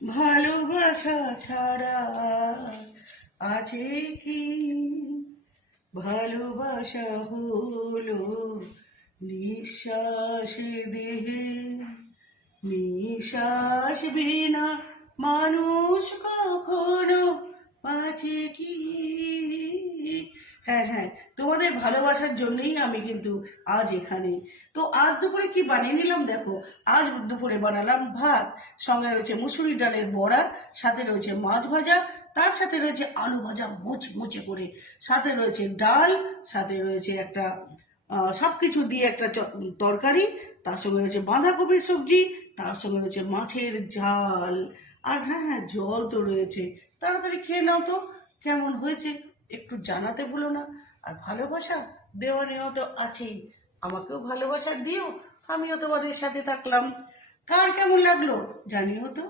ভালোবাসা ছাড়া আছে কি? ভালোবাসা হলো নিঃশ্বাস দেহে, নিঃশ্বাস বিনা মানুষ কখনো বাঁচে কি? হ্যাঁ হ্যাঁ, তোমাদের ভালোবাসার জন্যই আমি কিন্তু আজ এখানে। তো আজ দুপুরে কি বানিয়ে নিলাম দেখো। আজ দুপুরে বানালাম ভাত, সঙ্গে রয়েছে মুসুরি ডালের বড়া, সাথে রয়েছে মাছ ভাজা, তার সাথে রয়েছে আলু ভাজা মুচমুচে করে, সাথে রয়েছে ডাল, সাথে রয়েছে একটা সবকিছু দিয়ে একটা তরকারি, তার সঙ্গে রয়েছে বাঁধাকপির সবজি, তার সঙ্গে রয়েছে মাছের ঝাল, আর হ্যাঁ হ্যাঁ জল তো রয়েছে। তাড়াতাড়ি খেয়ে নাও তো, কেমন হয়েছে একটু জানাতে ভুলো না। আর ভালোবাসা দেওয়া নেওয়া তো আছেই, আমাকেও ভালোবাসা দিও, আমিও তোমাদের সাথে থাকলাম। কার কেমন লাগলো জানিও তো।